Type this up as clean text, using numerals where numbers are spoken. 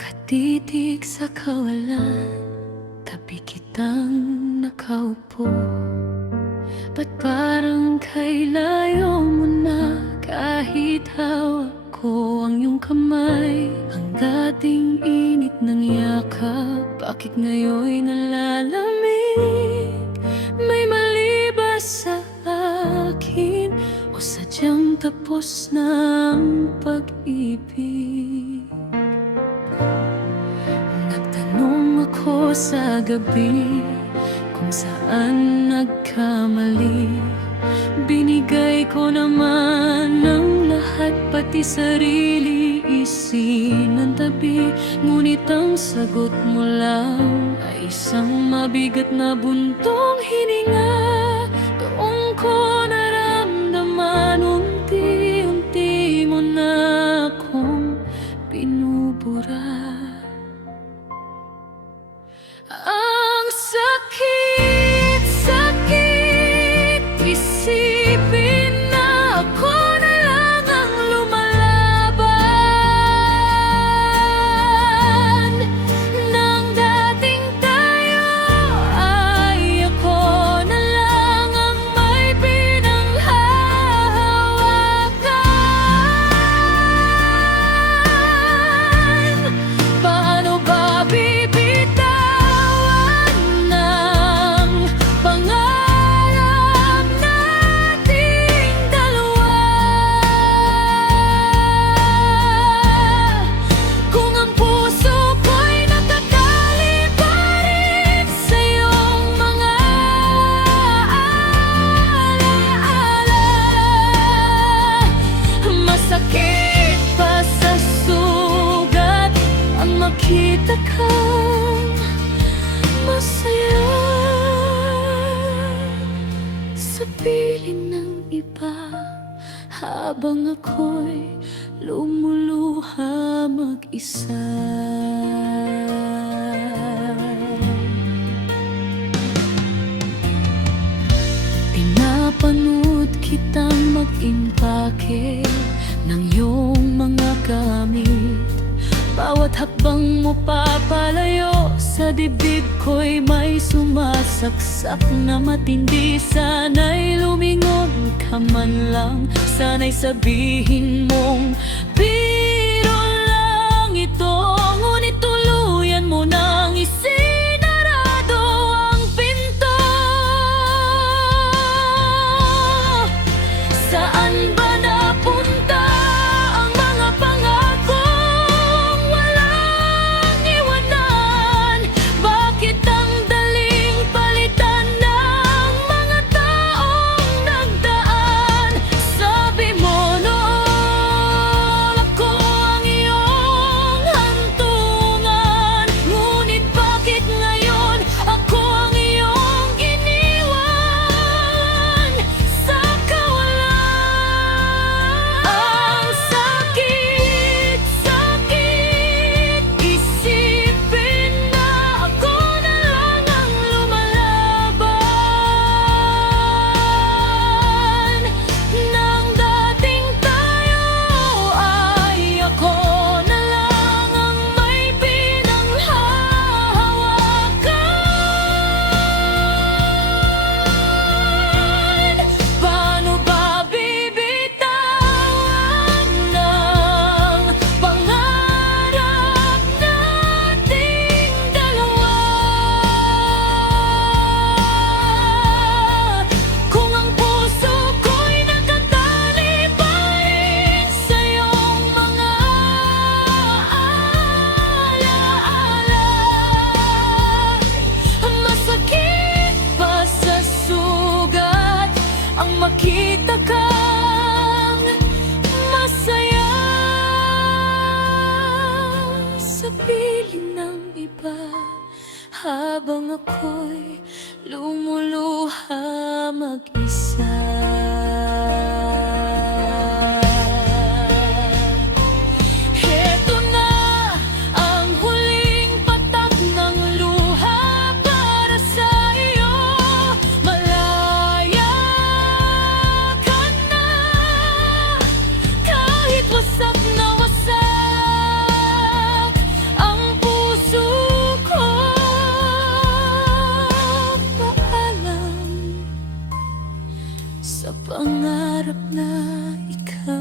Nakatitig sa kawalan, tabi kitang nakaupo. Ba't parang kay layo mo na, kahit hawak ko ang iyong kamay? Ang dating init ng yakap, bakit ngayon'y nalalamig? May mali ba sa akin, o sadyang tapos na ang pag-ibig? Nagtanong ako sa gabi kung saan nagkamali. Binigay ko naman ng lahat, pati sarili isinantabi. Ngunit ang sagot mo lang ay isang mabigat na buntong hininga. Doon ko naramdaman, unti-unti mo na akong binubura. Ang sakit, sakit, isipin na ako na lang ang lumalaban. Nang dating tayo ay ako na lang ang may pinanghahawakan. Paano ba makita kang masaya sa piling ng iba, habang ako'y lumuluha mag-isa. Pinapanood kitang mag-impake ng iyong mga gamit. Bawat hakbang mo papalayo, sa dibdib ko'y may sumasaksak na matindi. Sana'y lumingon ka man lang, sana'y sabihin mong biro lang ito. Ngunit tuluyan mo nang isinarado ang pinto. Saan ba napunta ang mga pangako? Makita kang masaya sa piling ng iba, habang ako'y lumuluha mag-isa. Wasak na wasak ang pangarap na ikaw